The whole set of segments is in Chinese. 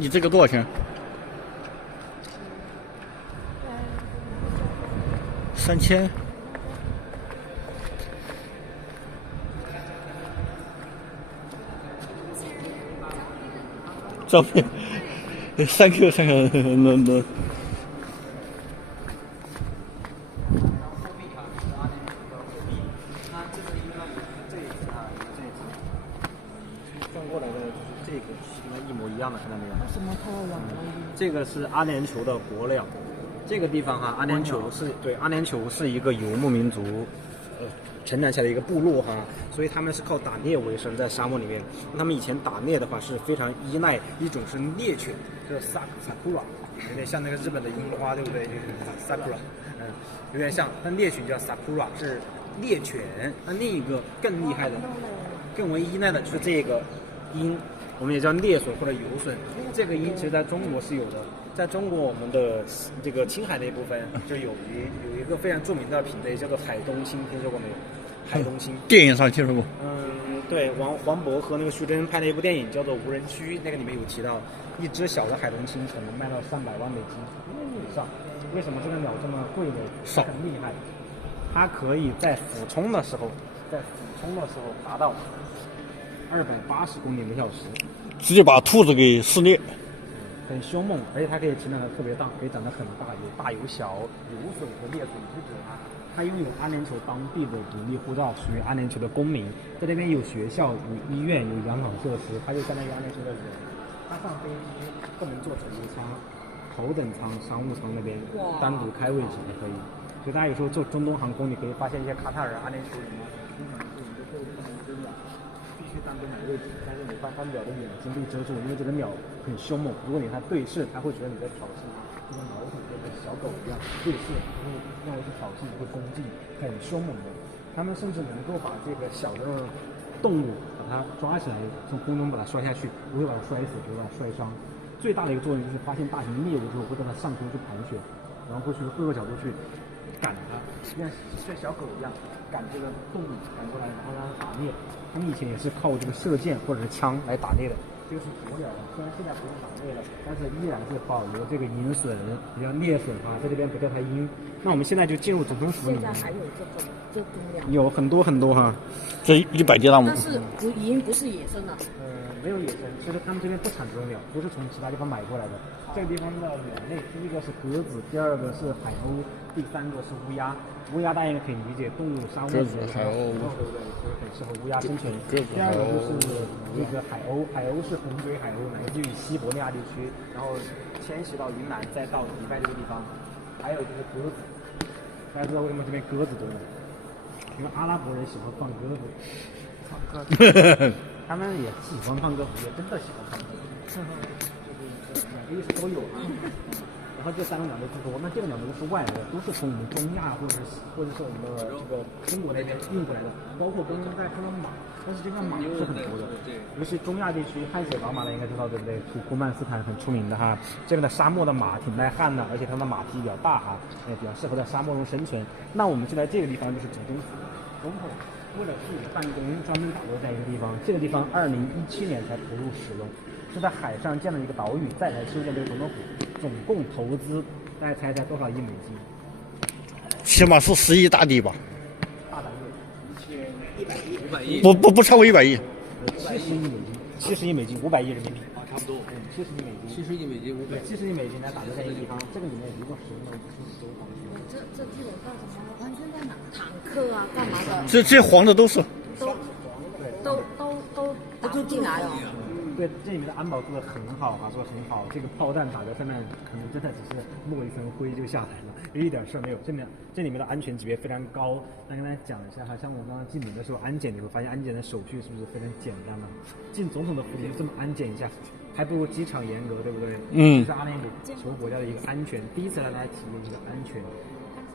你这个多少钱？3000。照片，3Q 那。转过来的就是这个，跟它一模一样的，看到没有？什么太阳？这个是阿联酋的国鸟。这个地方哈，阿联酋是一个游牧民族，成长起来的一个部落哈，所以他们是靠打猎为生，在沙漠里面。他们以前打猎的话是非常依赖一种是猎犬，叫sakura，有点像那个日本的樱花，对不对？sakura，有点像。但猎犬叫 sakura，是猎犬。那另一个更厉害的、更为依赖的就是这个鹰，我们也叫猎隼或者游隼。这个鹰其实在中国是有的。在中国，我们的这个青海那一部分就有一个非常著名的品类，叫做海东青，听说过没有？海东青，电影上听说过。对，黄渤和那个徐峥拍的一部电影叫做《无人区》，那个里面有提到，一只小的海东青可能卖到300万美金以上。为什么这个鸟这么贵呢？少，很厉害，它可以在俯冲的时候达到280公里每小时，直接把兔子给撕裂。很凶猛，而且它可以成长得特别大，可以长得很大，有大有小。游隼和猎隼是指它拥有阿联酋当地的独立护照，属于阿联酋的公民，在这边有学校、有医院、有养老设施，它就相当于阿联酋的人。它上飞机不能坐头舱、头等舱、商务舱那边单独开位置才可以。所以大家有时候坐中东航空，你可以发现一些卡塔尔、阿联酋人啊，经常是你的座位不能真的。必须单独买位置，但是你发现鸟的眼睛被遮住，因为这个鸟很凶猛。如果你和它对视，它会觉得你在挑衅它，就跟老虎跟小狗一样对视，然后认为是挑衅，会攻击，很凶猛的。它们甚至能够把这个小的动物把它抓起来，从空中把它摔下去，不会把它摔死，不会把它摔伤。最大的一个作用就是发现大型猎物之后，会在它上空去盘旋，然后会去各个角度去赶它，像小狗一样赶这个动物赶过来，然后让它打猎。他们以前也是靠这个射箭或者是枪来打猎的，这个是国鸟了。虽然现在不用打猎了，但是依然是保留这个鹰隼，也叫猎隼啊，在这边不叫它鹰。那我们现在就进入总统府里面。现在还有这种鸟？有很多很多哈，这100只大吗？但是已经不是野生了。没有野生，其实他们这边不产这种鸟，都是从其他地方买过来的。这个地方的鸟类，第一个是鸽子，第二个是海鸥，第三个是乌鸦。乌鸦大家也可以理解，动物沙漠里面海鸥，对不对？所以很适合乌鸦生存。第二个就是这个海鸥，海鸥是红嘴海鸥，来自于西伯利亚地区，然后迁徙到云南，再到迪拜这个地方。还有就是鸽子，大家知道为什么这边鸽子多吗？因为阿拉伯人喜欢放鸽子。他们也喜欢放鸽子，也真的喜欢放鸽子，就是两个意思都有啊。然后这3种鸟类不多，那这个鸟类是外来的，都是从我们中亚或者是我们的这个中国那边运过来的，包括刚刚在说的马，但是这个马是很多的，尤其中亚地区汗水老马的应该知道对不对？土库曼斯坦很出名的哈，这边的沙漠的马挺耐旱的，而且它的马蹄比较大哈，也比较适合在沙漠中生存。那我们就在这个地方就是总统府，总统为了自己的办公专门打落在一个地方，这个地方2017年才投入使用，是在海上建了一个岛屿，再来修建这个总统府，总共投资大家猜多少亿美金？起码是10亿大地吧？大胆点100亿，不超过100亿。70亿美金，500亿人民币啊，差不多。70亿美金70亿美金，500。70亿美金来打造在一个地方，这个里面一共使用了50艘航行。这基本上什么完全在哪？坦克啊，干嘛的？这黄的都是。都打不进来哦。对，这里面的安保做得很好啊，做得很好。这个炮弹打在上面，可能真的只是落一层灰就下来了，有一点事儿没有。这里面的安全级别非常高。那跟大家讲一下哈，像我刚刚进门的时候安检，你会发现安检的手续是不是非常简单呢？进总统的府邸就这么安检一下，还不如机场严格，对不对？这是阿联酋国家的一个安全，第一次让大家体验这个安全。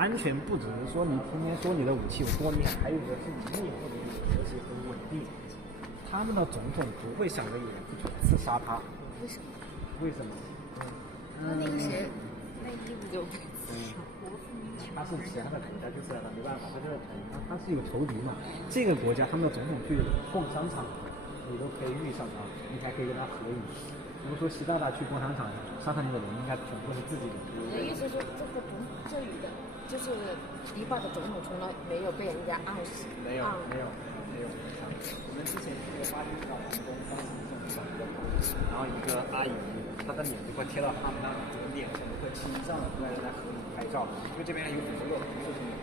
安全不只是说你天天说你的武器有多厉害，还有一个是你内部的一个和谐和稳定。他们的总统不会想着有人去刺杀他。为什么？为什么？那个谁，那衣服就他是其他的国家就是没办法，他是有仇敌嘛。这个国家他们的总统去逛商场，你都可以遇上他，你才可以跟他合影。比如说习大大去逛商场，商场里的人应该全部是自己的。你的意思是这里的就是迪拜的总统从来没有被人家暗死？没有。我们之前去过巴厘岛成功当时然后一个阿姨，她的脸就会贴到他们那里，整个脸全部会青上了，出来在和你拍照。因为这边还有很多的红色什么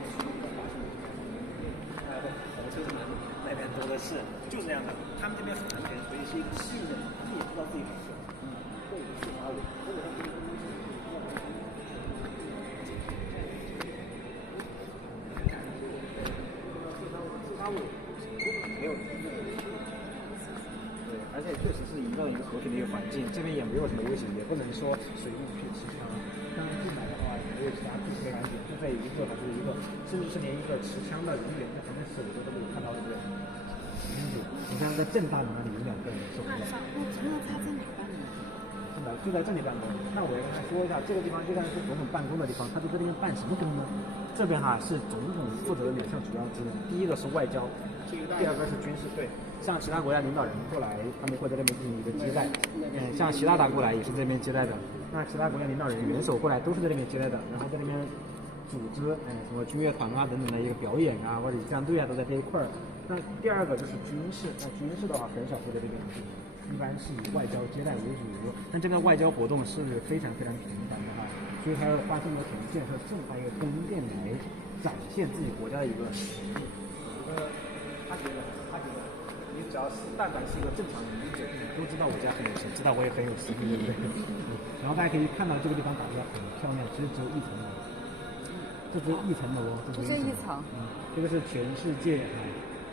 红车什么那边多的是，就这样的。他们这边很安全，所以是一个信任，自己知道自己没事。这个是阿伟，这个是没有，对，而且确实是一个和平的一个环境，这边也没有什么危险，也不能说随意去持枪。当然进来的话，也没有其他特别安全，就在一个还是一个，甚至是连一个持枪的人员在前面守着都没有看到，对不对？你像在正大里面有2个人守着。那他在哪办呢？就在这里办公。那我也跟他说一下，这个地方就像是总统办公的地方，他在这边办什么工呢？这边是总统负责的2项主要职能，第一个是外交，第二个是军事。对，像其他国家领导人过来，他们会在这边进行一个接待。像习大大过来也是这边接待的。那其他国家领导人、元首过来都是在这边接待的，然后在这边组织什么军乐团啊等等的一个表演啊，或者仪仗队啊都在这一块儿。那第二个就是军事，那军事的话很少会在这边进行。一般是以外交接待为主，但这个外交活动是非常非常频繁的所以他要花这么多钱建设这么大一个宫殿来展现自己国家的一个实力。他觉得你只要是但凡是一个正常人，你都知道我家很有钱，知道我也很有实力，对不对？然后大家可以看到这个地方打得很漂亮，其实只有1层楼，这只有1层楼，就这一层。这个是全世界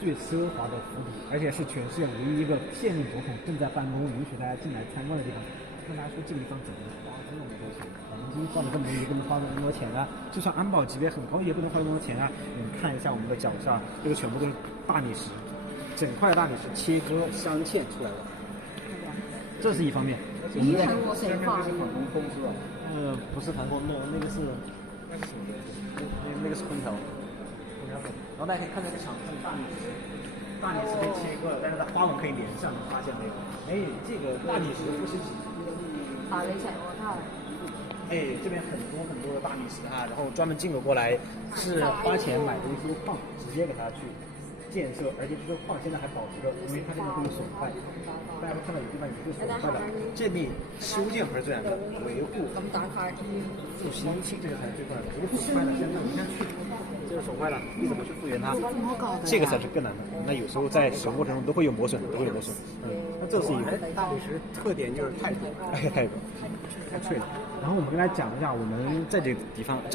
最奢华的府邸，而且是全世界唯一一个现任总统正在办公，允许大家进来参观的地方。跟大家说，这个地方怎么花这么多钱？黄金放的根本也不能花这么多钱啊！就算安保级别很高，也不能花这么多钱啊！你们看一下我们的脚上，这个全部都是大理石，整块的大理石切割镶嵌出来的。这是一方面。你看我谁画的？不是防空洞，那个是什么东西？那个是空调。然后大家可以看这个墙是大理石被切割了，但是它花纹可以连上，你发现没有？这个大理石不是纸，打了一下，我看了。这边很多很多的大理石然后专门进口过来，是花钱买的一些矿，直接给它去建设，而且这个矿现在还保持着，因为它这个会有损坏。大家会看到有地方有损坏的，这里修建还是最难的，维护。他们打卡复兴，这个才是最快的。维护坏了，现在你看这个损坏了，你怎么去复原它？这个才是更难的。那有时候在使用过程中都会有磨损，那这是一个大理石特点就是太多，太脆了。然后我们跟大家讲一下，我们在这个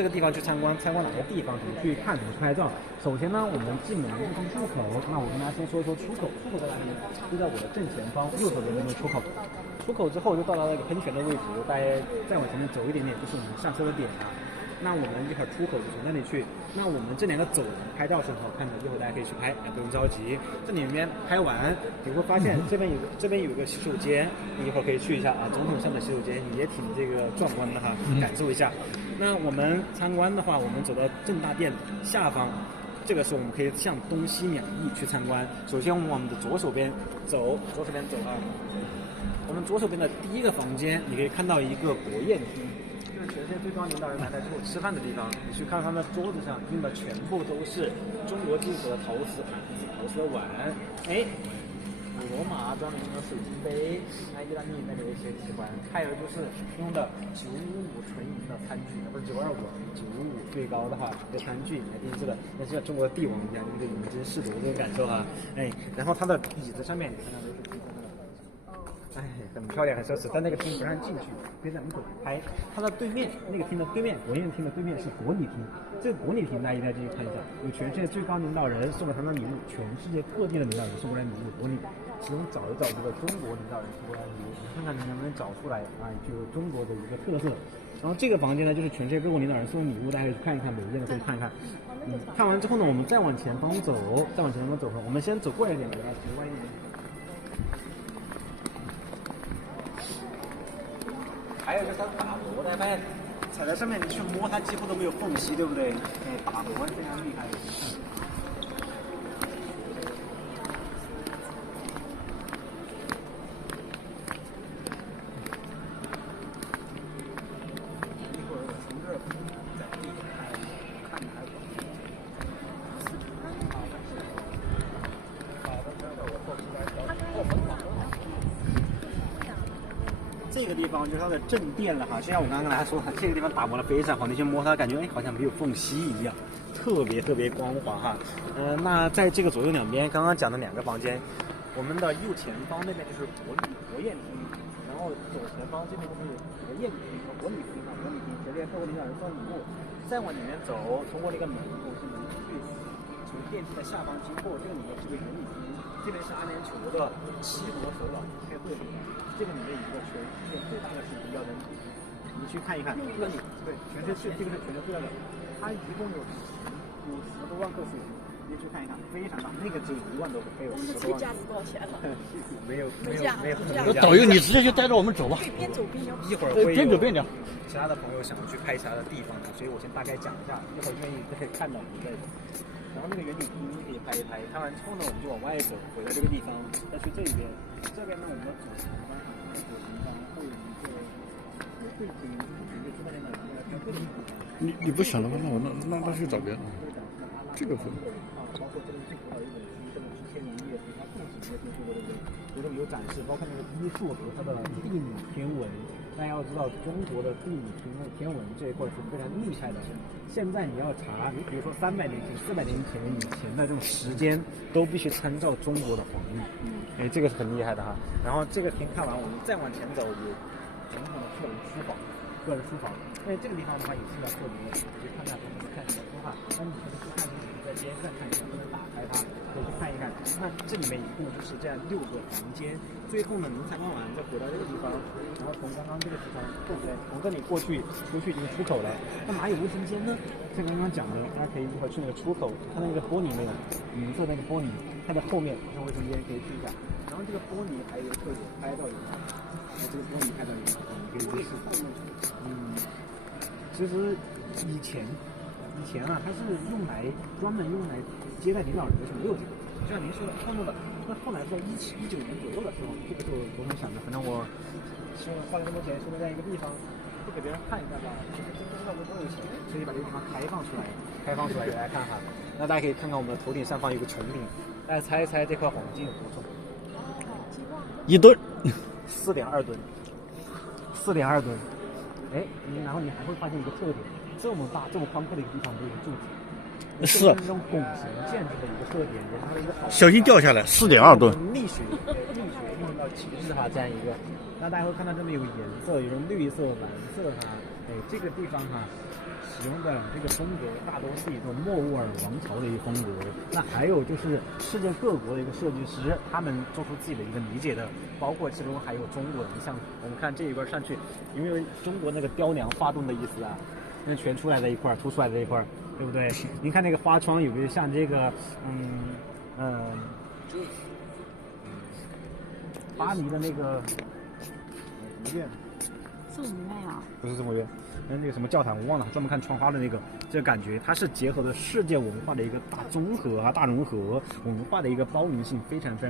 地方去参观哪个地方，怎么去看，怎么去拍照。首先呢，我们进门入境出口，那我跟大家先说一说出口在哪里呢？就在我的正前方右手边那个出口。出口之后就到达了一个喷泉的位置，大家再往前面走一点点，就是我们上车的点那我们一会儿出口就从那里去。那我们这2个走廊拍照是很好看的，一会儿大家可以去拍，不用着急。这里面拍完，你会发现这边有一个洗手间，你一会儿可以去一下总统上的洗手间也挺这个壮观的感受一下。那我们参观的话，我们走到正大殿下方，这个时候我们可以向东西2翼去参观。首先往我们的左手边走我们左手边的第一个房间，你可以看到一个国宴厅。就是全世界最高领导人来之后吃饭的地方，你去看他们桌子上用的全部都是中国进口的陶瓷的碗，古罗马专门用的水晶杯，意大利那个也喜欢，还有就是用的955纯银的餐具，不是925，955最高的这个餐具还定制的，那像中国的帝王一样，一个饮之视毒这种感受然后它的椅子上面你看到都是很漂亮，很奢侈，但那个厅不让进去，别在门口拍。它的对面那个厅的对面，国宴厅的对面是国礼厅。这个国礼厅大家一定要进去看一下，有全世界最高领导人送给他们的礼物，全世界各地的领导人送过来礼物，国礼。其中找一找这个中国领导人送过来礼物，你看看你能不能找出来就有中国的一个特色。然后这个房间呢，就是全世界各国领导人送的礼物，大家可以去看一看，每一件都可以看一看。看完之后呢，我们再往前方走，我们先走过来一点，走歪一点。还有就是它打磨，大家发现踩在上面，你去摸它几乎都没有缝隙，对不对？打磨非常厉害。方就是它的正殿了哈，就像我刚刚来说，这个地方打磨的非常好，你去摸它，感觉好像没有缝隙一样，特别光滑哈。那在这个左右两边刚刚讲的2个房间，我们的右前方那边就是国宴厅，然后左前方这边就是国宴厅和国礼厅啊，国礼厅前面客户领导人坐礼物，再往里面走，通过那个门口是能去从电梯的下方经过，这个里面是个原礼厅，这边是阿联酋的7国首脑开会的地方，这个里面有一个全世界最大的是比较人体，你去看一看，这个对，这个是全球最大的，它一共有50多万个水平。你去看一看，非常大，那个只有1万多个，还有10多万。价值多少钱了？没有。导游，你直接就带着我们走吧。边走边聊。一会儿会边走边聊。其他的朋友想要去拍其他的地方的，所以我先大概讲一下，一会儿愿意就可以看到你再走。然后那个原理厅可以拍一拍，拍完之后呢，我们就往外走，回到这个地方，再去这边。这边呢，我们的左前方会有一个会厅，就住在那里。你不想的话，那他去找别人。这个分。包括这个是葡萄一本书，这个是千年叶，它不止这些书对不对？这种有展示，包括那个医术和它的地理天文。大家要知道，中国的地理天文这一块是非常厉害的。现在你要查，比如说300年前、400年前以前的这种时间，都必须参照中国的黄历。这个是很厉害的哈。然后这个厅看完，我们再往前走，有总统的个人书房。因为这个地方的话也是比较特别的，可以看看他们看什么书哈。那你可以去看，你在边上看一下，不能打开它，可以去看一看。那这里面一共就是这样6个房间。最后呢，您参观完再回到这个地方，然后从刚刚这个地方过来，从这里过去，出去就是出口了。那哪有卫生间呢？像刚刚讲的，大家可以一会儿去那个出口，看到那个玻璃没有？银色那个玻璃，它的后面像卫生间可以去一下。然后这个玻璃还有一个特点，拍照有它，这个玻璃拍照有它，你可以去试。其实以前啊，它是专门用来接待领导人的，是没有这个。就像您说的，后来在19年左右的时候，这个时候我很想的，反正我花了这么多钱收在一个地方，不给别人看一下吧，其实真不知道多有钱，所以把这个地方开放出来给大家看哈。那大家可以看看我们的头顶上方有个穹顶，大家猜一猜这块黄金有多重？1吨，4.2吨，4.2吨。然后你还会发现一个特点，这么大、这么宽阔的一个地方都有柱子，是这种拱形建筑的一个特点，也是它的一个好。小心掉下来，4.2吨。力学运用到极致哈，这样一个。那大家会看到这边有颜色，有种绿色、蓝色哈。这个地方哈，使用的这个风格大多是一种莫卧儿王朝的一个风格。那还有就是世界各国的一个设计师，他们做出自己的一个理解的，包括其中还有中国人，像我们看这一块上去，因为中国那个雕梁画栋的意思啊，那全出来在一块，凸出来在一块，对不对？您看那个花窗有没有像这个，巴黎的那个什么院？圣母院啊？不是圣母院。那个什么教堂我忘了，专门看窗花的那个，这个感觉它是结合了世界文化的一个大综合啊、大融合，文化的一个包容性非常强。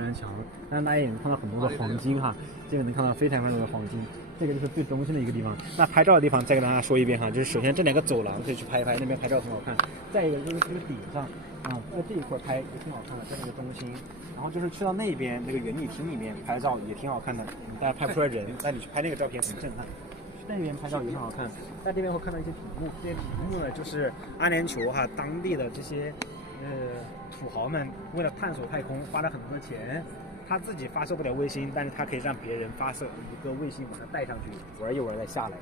但是大家也能看到很多的黄金哈，这个能看到非常多的黄金，这个就是最中心的一个地方。那拍照的地方再跟大家说一遍哈，就是首先这2个走廊可以去拍一拍，那边拍照很好看。再一个就是这个顶上啊，在这一块拍也挺好看的，在那个中心。然后就是去到那边那个原理厅里面拍照也挺好看的，大家拍不出来人，但你去拍那个照片很震撼。那边拍照也很好看，在这边会看到一些题目，这些题目呢就是阿联酋哈当地的这些土豪们为了探索太空花了很多的钱，他自己发射不了卫星，但是他可以让别人发射一个卫星把它带上去，玩一玩再下来。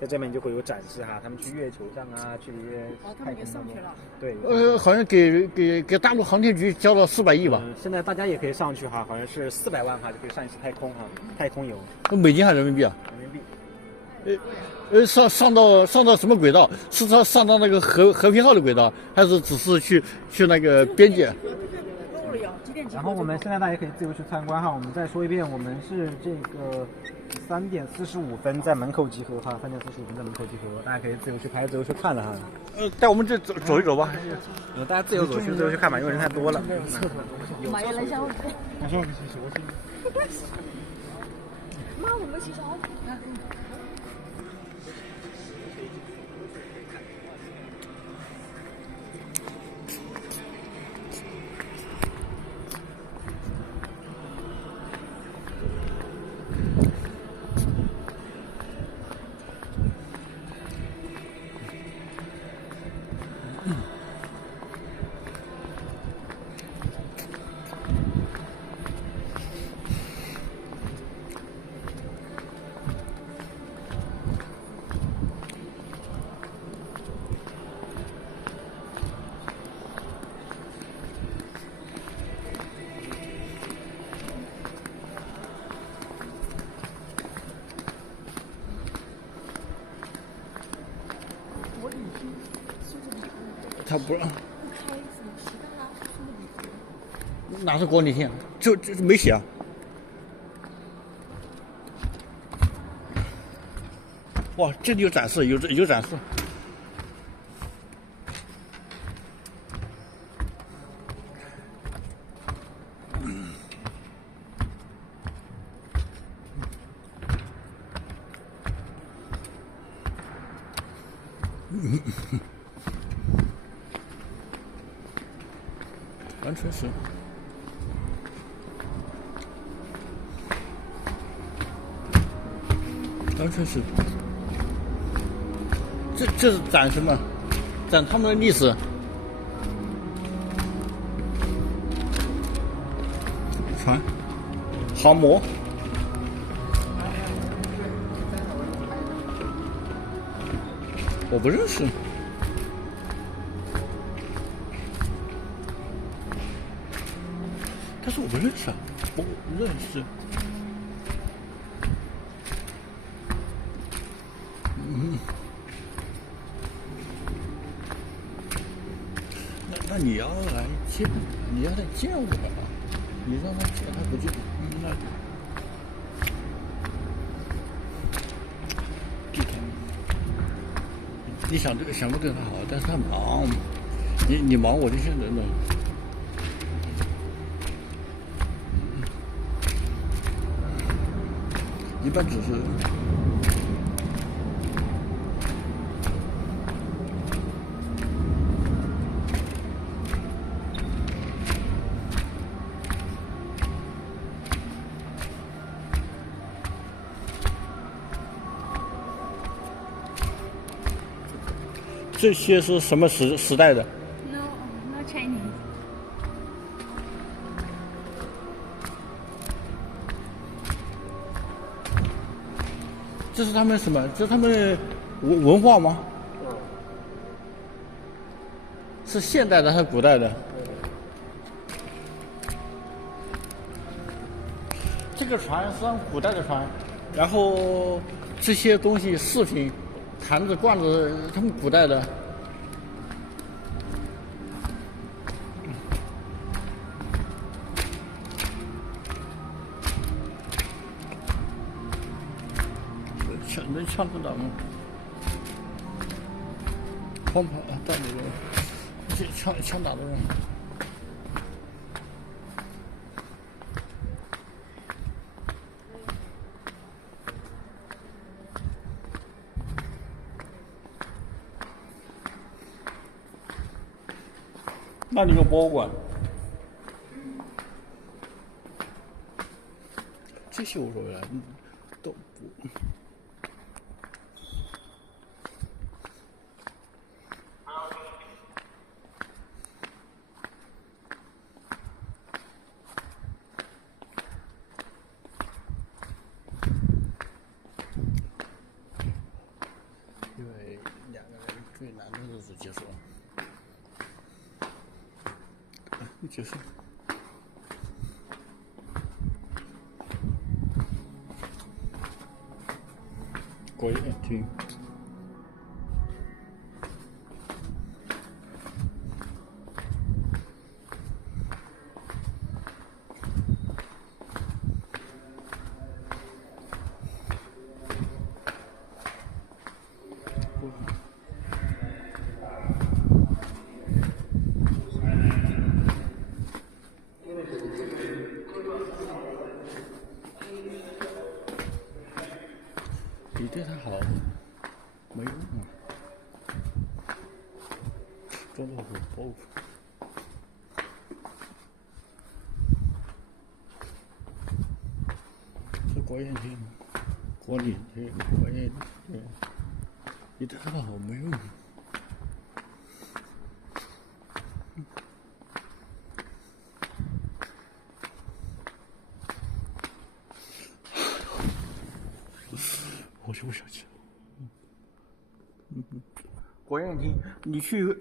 在这边就会有展示哈，他们去月球上啊，去一些太空上面。对，好像给大陆航天局交了400亿吧。现在大家也可以上去哈，好像是400万哈就可以上一次太空哈，太空游。美金还是人民币啊？人民币。上到什么轨道？是上到那个和平号的轨道，还是只是去那个边界？然后我们现在大家可以自由去参观哈。我们再说一遍，我们是这个3点45分在门口集合哈，3点45分在门口集合，大家可以自由去拍、自由去看了哈。带我们这走一走吧。大家自由走去、自由去看吧，因为人太多了。买了香味。妈，我们洗手。我已经送的礼物他不让不开，怎么提到了送的礼物？哪是国礼厅，就没写啊。哇，这里有展示，有展示。完全是。完全是。这是展什么？展他们的历史。船，航模。我不认识。但是我不认识啊，我不认识。那你要来见，你要来见我啊！你让他见，他不见，那对他，你想不对他好，但是他忙，你忙我就现在呢。一般只是。这些是什么时代的 ？No, not Chinese. 这是他们什么？这是他们文化吗？是现代的还是古代的？这个船是古代的船，然后这些东西饰品。坛子、罐子，他们古代的。能枪得到吗？光跑啊，到那个，这枪打得上。那里有博物馆，这些无所谓了，都不。因为两个人最难的日子结束了。结束。国宴厅。你对他好没用啊！中国博物馆，这国宴厅、国礼厅、国宴厅，你对他好没用。宴厅，你去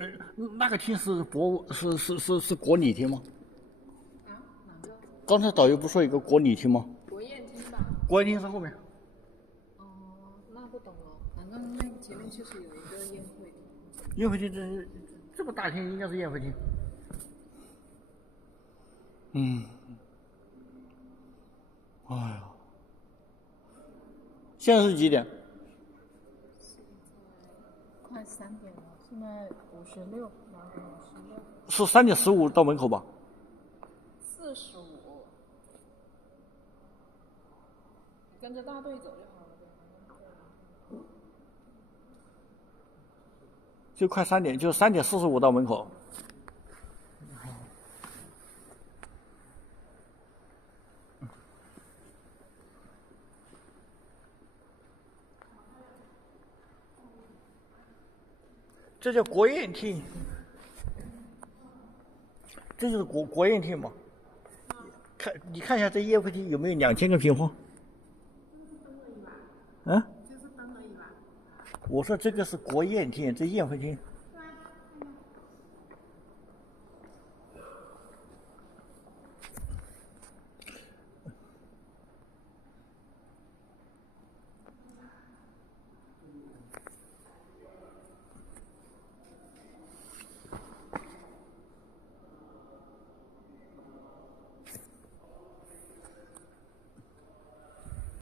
那个厅是国礼厅吗？啊，哪个？刚才导游不说有个国礼厅吗？国宴厅吧。国宴厅是后面。哦，那不懂了。反正那前面就是有一个宴会厅。宴会厅这么大厅应该是宴会厅。哎呀，现在是几点？快3点了，现在56，2点56。是3点15到门口吧45。跟着大队走就好了呗。就快3点，就3点45到门口。这叫国宴厅，这就是国宴厅嘛。你看一下这宴会厅有没有2000个平方？嗯？我说这个是国宴厅，这宴会厅。